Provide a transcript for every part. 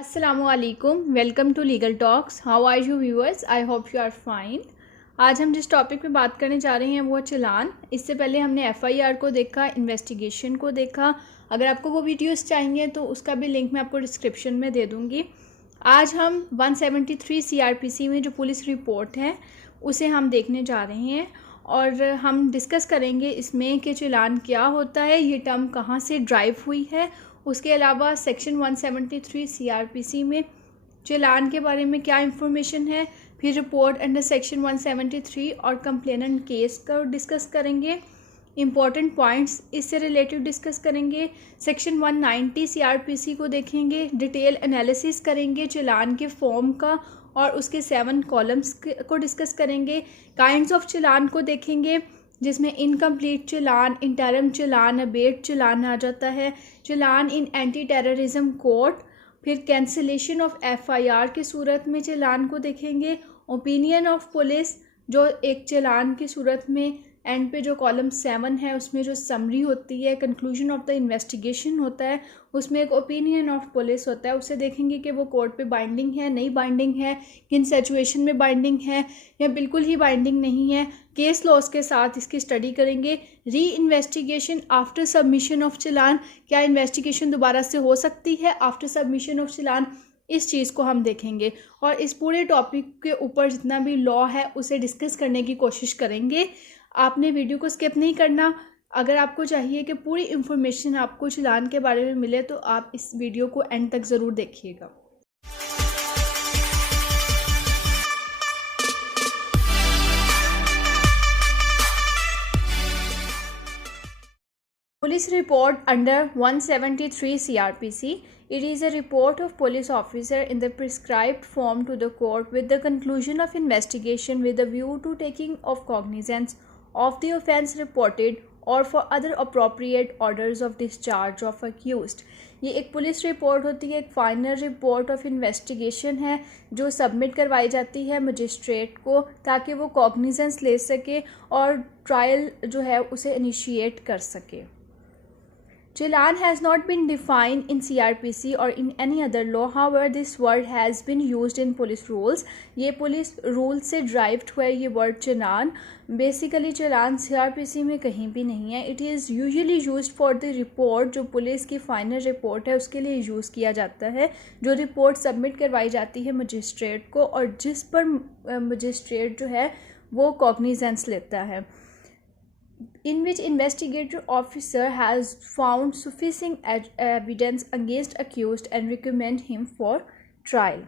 अस्सलामुअलैकुम, welcome to legal talks. How are you viewers? I hope you are fine. आज हम जिस topic पे बात करने जा रहे हैं वो है चालान। इससे पहले हमने एफआईआर को देखा, इन्वेस्टिगेशन को देखा। अगर आपको वो वीडियोस चाहिए तो उसका भी लिंक मैं आपको डिस्क्रिप्शन में दे दूँगी। आज हम 173 सीआरपीसी में जो पुलिस रिपोर्ट है उसे हम देखने जा रहे हैं और हम डिस्कस करेंगे इसमें कि चालान क्या होता है, ये टर्म कहाँ से ड्राइव हुई है। उसके अलावा सेक्शन 173 सीआरपीसी में चालान के बारे में क्या इंफॉर्मेशन है, फिर रिपोर्ट अंडर सेक्शन 173 और कंप्लेनेंट केस का डिस्कस करेंगे। इम्पॉर्टेंट पॉइंट्स इससे रिलेटेड डिस्कस करेंगे। सेक्शन 190 सीआरपीसी को देखेंगे, डिटेल एनालिसिस करेंगे चालान के फॉर्म का और उसके 7 कॉलम्स को डिस्कस करेंगे। काइंड्स ऑफ चालान को देखेंगे जिसमें इनकम्प्लीट चालान, इंटरम चालान, अबेट चालान आ जाता है, चालान इन एंटी टेररिज्म कोर्ट, फिर कैंसिलेशन ऑफ एफआईआर की सूरत में चालान को देखेंगे। ओपिनियन ऑफ पुलिस जो एक चालान की सूरत में एंड पे जो कॉलम 7 है उसमें जो समरी होती है, कंक्लूजन ऑफ द इन्वेस्टिगेशन होता है, उसमें एक ओपिनियन ऑफ पुलिस होता है। उसे देखेंगे कि वो कोर्ट पे बाइंडिंग है, नहीं बाइंडिंग है, किन सिचुएशन में बाइंडिंग है या बिल्कुल ही बाइंडिंग नहीं है। केस लॉस के साथ इसकी स्टडी करेंगे। री इन्वेस्टिगेशन आफ्टर सबमिशन ऑफ चालान, क्या इन्वेस्टिगेशन दोबारा से हो सकती है आफ्टर सबमिशन ऑफ चालान, इस चीज़ को हम देखेंगे और इस पूरे टॉपिक के ऊपर जितना भी लॉ है उसे डिस्कस करने की कोशिश करेंगे। आपने वीडियो को स्किप नहीं करना। अगर आपको चाहिए कि पूरी इन्फॉर्मेशन आपको चालान के बारे में मिले तो आप इस वीडियो को एंड तक ज़रूर देखिएगा। Police report under 173 CRPC. It is a report of police officer in the prescribed form to the court with the conclusion of investigation with a view to taking of cognizance of the offence reported or for other appropriate orders of discharge of accused. ये एक police report होती है, एक final report of investigation है जो submit करवाई जाती है मजिस्ट्रेट को ताकि वो कॉग्निजेंस ले सके और ट्रायल जो है उसे इनिशिएट कर सके। Challan has not been defined in CRPC or in any other law. However, this word has been used in police rules. ये पुलिस रूल से ड्राइव्ड हुआ है ये वर्ड चालान। बेसिकली चालान CRPC में कहीं भी नहीं है। It is usually used for the report, जो पुलिस की फाइनल रिपोर्ट है उसके लिए यूज़ किया जाता है, जो रिपोर्ट सबमिट करवाई जाती है मजिस्ट्रेट को और जिस पर मजिस्ट्रेट जो है वो कॉग्निजेंस लेता है। In which investigator officer has found sufficient evidence against accused and recommend him for trial.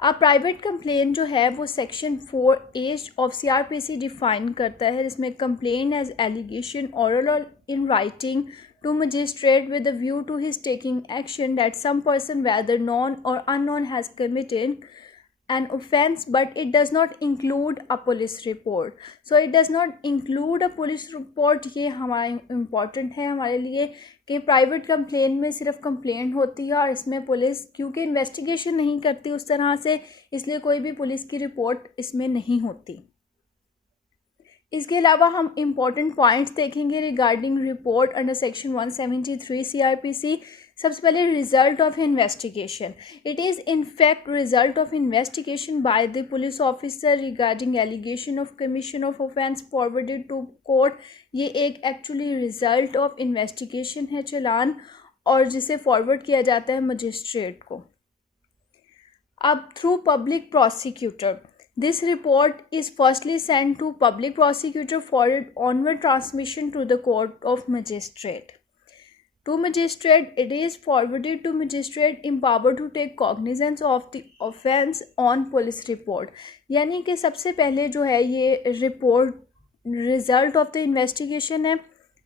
अब प्राइवेट कंप्लेन जो है वो section 4A of CRPC define करता है, जिसमें कंप्लेन एज एलिगेशन ऑरल और in writing to magistrate with a view to his taking action that some person whether known or unknown has committed an offense, but it does not include a police report. So it does not include a police report. ये हमारा important है हमारे लिए कि private complain में सिर्फ complaint होती है और इसमें पुलिस क्योंकि इन्वेस्टिगेशन नहीं करती उस तरह से, इसलिए कोई भी पुलिस की रिपोर्ट इसमें नहीं होती। इसके अलावा हम इम्पॉर्टेंट पॉइंट्स देखेंगे regarding report under section 173 CrPC. सबसे पहले result of investigation. It is in fact result of investigation by the police officer regarding allegation of commission of offence forwarded to court. ये एक एक्चुअली रिजल्ट ऑफ इन्वेस्टिगेशन है चालान और जिसे forward किया जाता है मजिस्ट्रेट को। अब through public prosecutor, this report is firstly sent to public prosecutor for onward transmission to the court of magistrate. To magistrate, it is forwarded to magistrate empowered to take cognizance of the offence on police report. यानी कि सबसे पहले जो है ये report result of the investigation है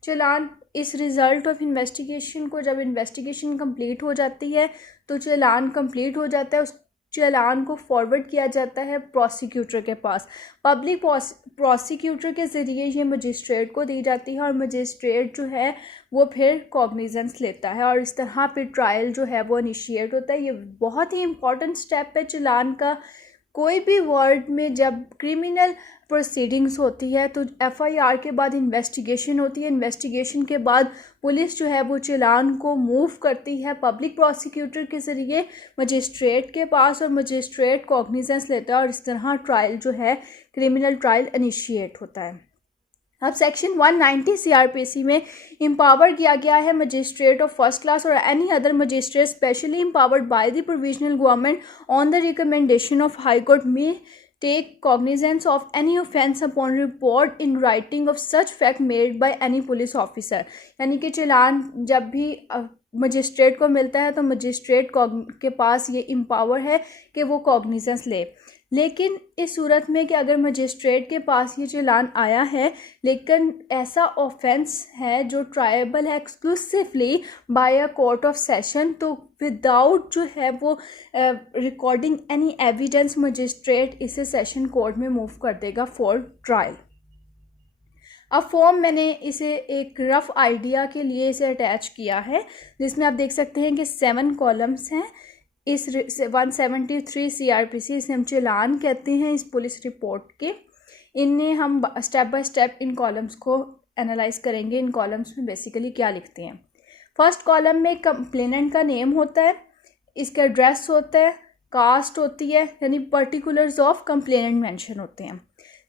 चालान। इस result of investigation को जब इन्वेस्टिगेशन कंप्लीट हो जाती है तो चालान कंप्लीट हो जाता है, उस चालान को फॉरवर्ड किया जाता है प्रोसिक्यूटर के पास। पब्लिक प्रोसिक्यूटर के ज़रिए ये मजिस्ट्रेट को दी जाती है और मजिस्ट्रेट जो है वो फिर कॉग्निजेंस लेता है और इस तरह फिर ट्रायल जो है वो इनिशिएट होता है। ये बहुत ही इंपॉर्टेंट स्टेप है चालान का। कोई भी वर्ड में जब क्रिमिनल प्रोसीडिंग्स होती है तो एफआईआर के बाद इन्वेस्टिगेशन होती है। इन्वेस्टिगेशन के बाद पुलिस जो है वो चालान को मूव करती है पब्लिक प्रोसिक्यूटर के ज़रिए मजिस्ट्रेट के पास, और मजिस्ट्रेट कॉग्निजेंस लेता है और इस तरह ट्रायल जो है क्रिमिनल ट्रायल इनिशिएट होता है। अब सेक्शन 190 सीआरपीसी में एम्पावर किया गया है मजिस्ट्रेट ऑफ फर्स्ट क्लास और any other magistrate specially empowered by the provisional government on the recommendation of high court में take cognizance of any offence upon report in writing of such fact made by any police officer. यानी कि चालान जब भी magistrate को मिलता है तो magistrate के पास ये एम्पावर है कि वो कॉग्निजेंस ले। लेकिन इस सूरत में कि अगर मजिस्ट्रेट के पास ये चालान आया है लेकिन ऐसा ऑफेंस है जो ट्रायबल है exclusively by a court of session, तो विदाउट जो है वो रिकॉर्डिंग एनी एविडेंस मजिस्ट्रेट इसे सेशन कोर्ट में मूव कर देगा फॉर ट्रायल। अब फॉर्म मैंने इसे एक रफ आइडिया के लिए इसे अटैच किया है, जिसमें आप देख सकते हैं कि 7 कॉलम्स हैं। इस 173 सीआरपीसी इसे हम चालान कहते हैं इस पुलिस रिपोर्ट के। इनमें हम step by step in columns को एनालाइज करेंगे। इन कॉलम्स में बेसिकली क्या लिखते हैं। फर्स्ट कॉलम में कंप्लेनेंट का नेम होता है, इसका एड्रेस होता है, कास्ट होती है, यानी पर्टिकुलर्स ऑफ कंप्लेनेंट मेंशन होते हैं।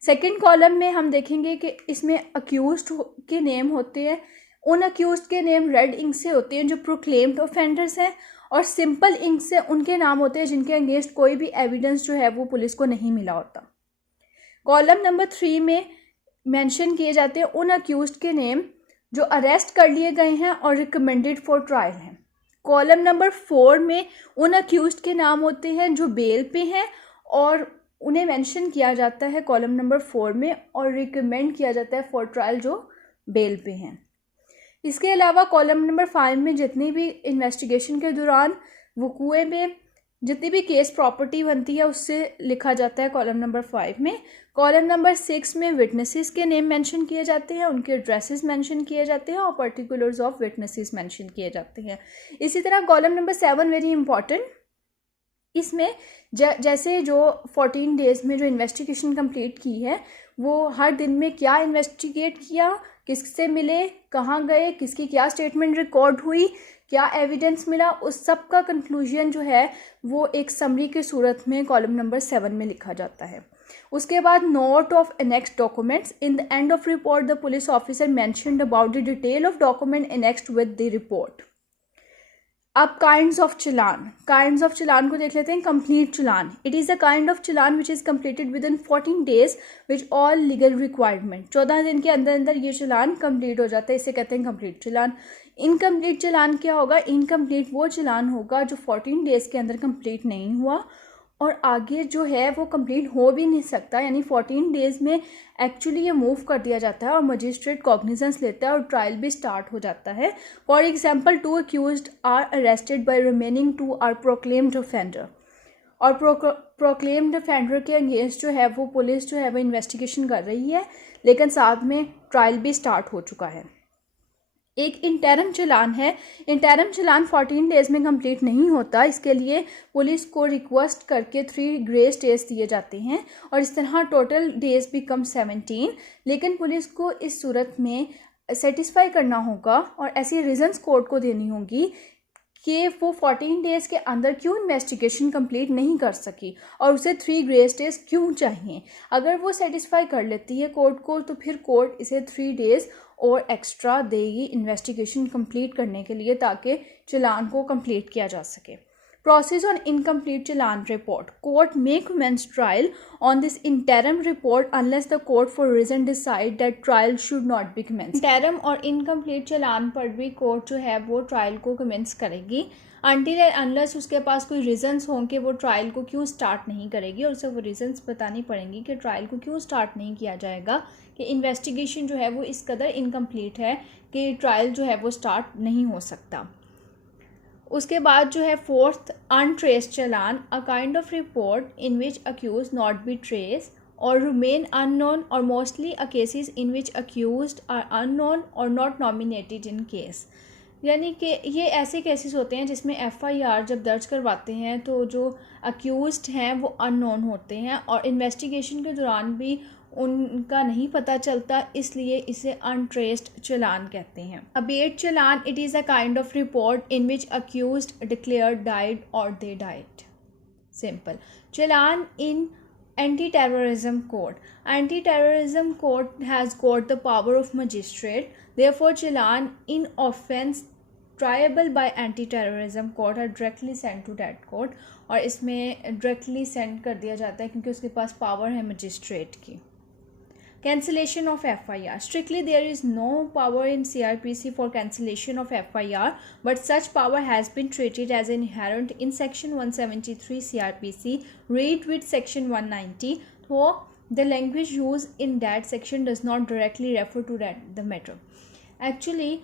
सेकंड कॉलम में हम देखेंगे कि इसमें अक्यूज्ड के नेम होते हैं। उन अक्यूज्ड के नेम रेड इंक से होते हैं जो प्रोक्लेम्ड ऑफेंडर्स हैं, और सिंपल इंक से उनके नाम होते हैं जिनके अगेंस्ट कोई भी एविडेंस जो है वो पुलिस को नहीं मिला होता। कॉलम नंबर 3 में मेंशन किए जाते हैं उन अक्यूज्ड के नेम जो अरेस्ट कर लिए गए हैं और रिकमेंडेड फॉर ट्रायल हैं। कॉलम नंबर 4 में उन अक्यूज्ड के नाम होते हैं जो बेल पे हैं और उन्हें मेंशन किया जाता है कॉलम नंबर 4 में, और रिकमेंड किया जाता है फॉर ट्रायल जो बेल पे हैं। इसके अलावा कॉलम नंबर 5 में जितनी भी इन्वेस्टिगेशन के दौरान वकूए में जितनी भी केस प्रॉपर्टी बनती है उससे लिखा जाता है कॉलम नंबर 5 में। कॉलम नंबर 6 में विटनेसेस के नेम मेंशन किए जाते हैं, उनके एड्रेसेस मेंशन किए जाते हैं और पर्टिकुलर्स ऑफ विटनेसेस मेंशन किए जाते हैं। इसी तरह कॉलम नंबर 7 वेरी इंपॉर्टेंट, इसमें जैसे जो 14 डेज़ में जो इन्वेस्टिगेशन कंप्लीट की है वो हर दिन में क्या इन्वेस्टिगेट किया, किससे मिले, कहाँ गए, किसकी क्या स्टेटमेंट रिकॉर्ड हुई, क्या एविडेंस मिला, उस सब का कंक्लूजन जो है वो एक समरी की सूरत में कॉलम नंबर 7 में लिखा जाता है। उसके बाद note of annexed documents in the end of report the police officer mentioned about the detail of document annexed with the report. अब काइंड्स ऑफ चालान को देख लेते हैं। Complete challan, it is a kind of challan which is completed with in 14 days which all legal requirement. 14 दिन के अंदर अंदर ये चालान कंप्लीट हो जाता है, इसे कहते हैं कंप्लीट चालान। इनकम्प्लीट चालान क्या होगा? इनकम्प्लीट वो चालान होगा जो 14 डेज़ के अंदर कंप्लीट नहीं हुआ और आगे जो है वो कंप्लीट हो भी नहीं सकता, यानी 14 डेज़ में एक्चुअली ये मूव कर दिया जाता है और मजिस्ट्रेट कॉग्निजेंस लेता है और ट्रायल भी स्टार्ट हो जाता है। For example 2 accused are arrested by remaining 2 are proclaimed offender, और प्रोक्लेम्ड ऑफेंडर के अगेंस्ट जो है वो पुलिस जो है वो इन्वेस्टिगेशन कर रही है लेकिन साथ में ट्रायल भी स्टार्ट हो चुका है। एक इंटरम चालान है। इंटरम चालान 14 डेज़ में कंप्लीट नहीं होता, इसके लिए पुलिस को रिक्वेस्ट करके 3 ग्रेस डेज दिए जाते हैं और इस तरह टोटल डेज बिकम 17। लेकिन पुलिस को इस सूरत में सेटिस्फाई करना होगा और ऐसी रीजंस कोर्ट को देनी होगी कि वो 14 डेज़ के अंदर क्यों इन्वेस्टिगेशन कंप्लीट नहीं कर सकी और उसे 3 ग्रेस डेज क्यों चाहिए। अगर वो सेटिस्फाई कर लेती है कोर्ट को तो फिर कोर्ट इसे 3 डेज़ और एक्स्ट्रा देगी इन्वेस्टिगेशन कंप्लीट करने के लिए ताकि चालान को कंप्लीट किया जा सके। Process on incomplete challan report. Court may commence trial on this interim report unless the court for reason decide that trial should not be commenced. Interim और incomplete चालान पर भी कोर्ट जो है वो ट्रायल को कमेंस करेगी until and unless उसके पास कोई रीजंस हों कि वो ट्रायल को क्यों स्टार्ट नहीं करेगी और उसे वो रीजंस बतानी पड़ेंगी कि ट्रायल को क्यों स्टार्ट नहीं किया जाएगा, कि इन्वेस्टिगेशन जो है वो इस कदर इनकम्प्लीट है कि ट्रायल जो है वो स्टार्ट नहीं हो सकता। उसके बाद जो है 4th untraced challan, a kind of report in which accuse not be trace और रिमेन अननोन और mostly a cases in which accused are unknown और नॉट नॉमिनेटेड इन केस। यानी कि ये ऐसे केसेस होते हैं जिसमें एफआईआर जब दर्ज करवाते हैं तो जो अक्यूज़्ड हैं वो अननोन होते हैं और इन्वेस्टिगेशन के दौरान भी उनका नहीं पता चलता, इसलिए इसे अनट्रेस्ड चालान कहते हैं। Abate challan, it is a kind of report in which accused declare died और they died. Simple. Challan in Anti-Terrorism Code. Anti-Terrorism Code has got the power of magistrate. Therefore, challan in offence triable by Anti-Terrorism Code are directly sent to that court. और इसमें directly send कर दिया जाता है क्योंकि उसके पास power है magistrate की। Cancellation of FIR. Strictly, there is no power in CRPC for cancellation of FIR, but such power has been treated as inherent in Section 173 CRPC. Read with Section 190. So, the language used in that section does not directly refer to the matter. Actually,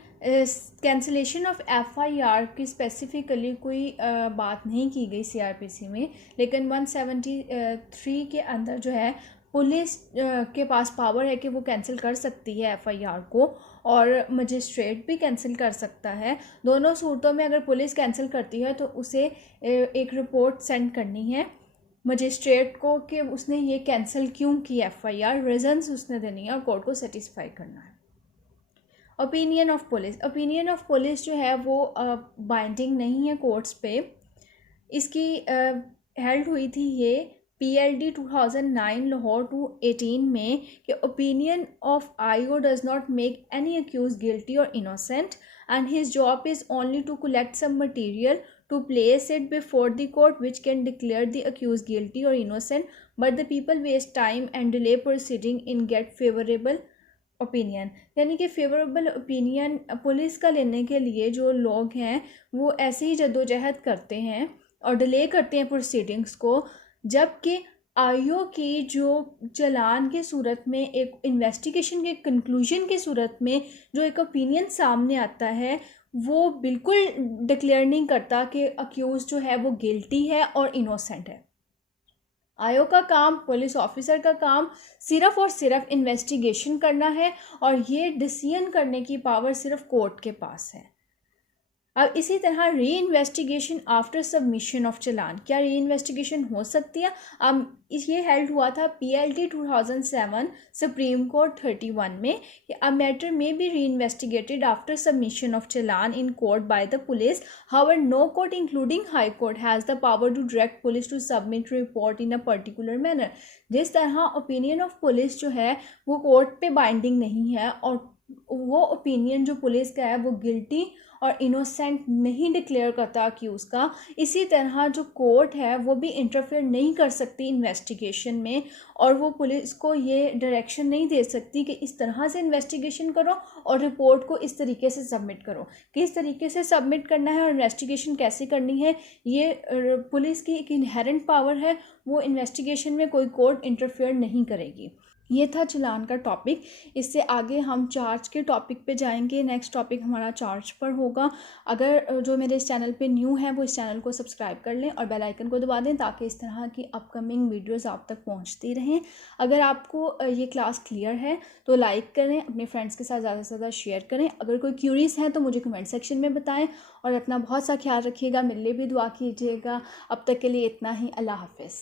cancellation of FIR की specifically कोई बात नहीं की गई CRPC में, लेकिन 173 के अंदर जो है पुलिस के पास पावर है कि वो कैंसिल कर सकती है FIR को, और मजिस्ट्रेट भी कैंसिल कर सकता है। दोनों सूरतों में अगर पुलिस कैंसिल करती है तो उसे एक रिपोर्ट सेंड करनी है मजिस्ट्रेट को कि उसने ये कैंसिल क्यों की FIR, रीजंस उसने देनी है और कोर्ट को सेटिस्फाई करना है। Opinion of police. Opinion of police जो है वो बाइंडिंग नहीं है कोर्ट्स पे। इसकी हेल्ड हुई थी ये PLD 2009 लाहौर 218 में कि opinion of IO does not make any accuse guilty और innocent and his job is only to collect some material to place it before the court which can declare the accused guilty or innocent, but the people waste time and delay proceeding in get favorable opinion। यानी कि favourable opinion police का लेने के लिए जो लोग हैं वो ऐसे ही जद्दोजहद करते हैं और डिले करते हैं प्रोसीडिंग्स को, जबकि आईओ की जो चलान के सूरत में एक इन्वेस्टिगेशन के कंक्लूजन की सूरत में जो एक ओपिनियन सामने आता है वो बिल्कुल डिक्लेयर नहीं करता कि अक्यूज जो है वो गिल्टी है और इनोसेंट है। आईओ का काम, पुलिस ऑफिसर का काम सिर्फ और सिर्फ इन्वेस्टिगेशन करना है और ये डिसीजन करने की पावर सिर्फ कोर्ट के पास है। अब इसी तरह री इन्वेस्टिगेशन आफ्टर सबमिशन ऑफ चलान, क्या री इन्वेस्टिगेशन हो सकती है? अब ये हेल्ड हुआ था PLD 2007 सुप्रीम कोर्ट 31 में कि a matter may be reinvestigated after submission of challan in court by the police, however no court including high court has the power to direct police to submit report in a particular manner. जिस तरह opinion of police जो है वो court पे binding नहीं है और वो ओपिनियन जो पुलिस का है वो गिल्टी और इनोसेंट नहीं डिक्लेयर करता अक्यूज़ का, इसी तरह जो कोर्ट है वो भी इंटरफेयर नहीं कर सकती इन्वेस्टिगेशन में और वो पुलिस को ये डायरेक्शन नहीं दे सकती कि इस तरह से इन्वेस्टिगेशन करो और रिपोर्ट को इस तरीके से सबमिट करो। किस तरीके से सबमिट करना है और इन्वेस्टिगेशन कैसे करनी है, ये पुलिस की एक इनहेरेंट पावर है, वो इन्वेस्टिगेशन में कोई कोर्ट इंटरफेयर नहीं करेगी। ये था चलान का टॉपिक। इससे आगे हम चार्ज के टॉपिक पे जाएंगे। नेक्स्ट टॉपिक हमारा चार्ज पर होगा। अगर जो मेरे इस चैनल पे न्यू है वो इस चैनल को सब्सक्राइब कर लें और बेल आइकन को दबा दें ताकि इस तरह की अपकमिंग वीडियोस आप तक पहुंचती रहें। अगर आपको ये क्लास क्लियर है तो लाइक करें, अपने फ्रेंड्स के साथ ज़्यादा से ज़्यादा शेयर करें। अगर कोई क्यूरीज है तो मुझे कमेंट सेक्शन में बताएँ और अपना बहुत सा ख्याल रखिएगा। मेरे लिए भी दुआ कीजिएगा। अब तक के लिए इतना ही। अल्लाह हाफिज़।